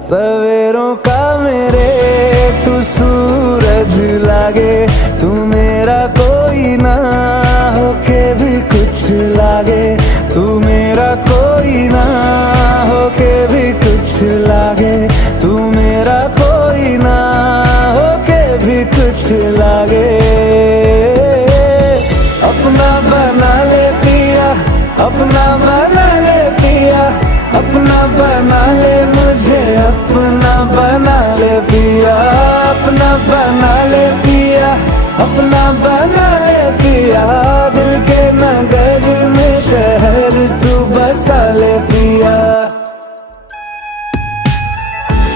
सवेरों का मेरे तू सूरज लागे, तू मेरा कोई ना होके भी कुछ लागे, तू मेरा कोई ना होके भी कुछ लागे, तू मेरा कोई ना होके भी कुछ लागे। अपना बना ले पिया, अपना बना ले पिया, अपना बना ले मुझे, अपना बना ले पिया, अपना बना ले पिया, अपना बना ले पिया।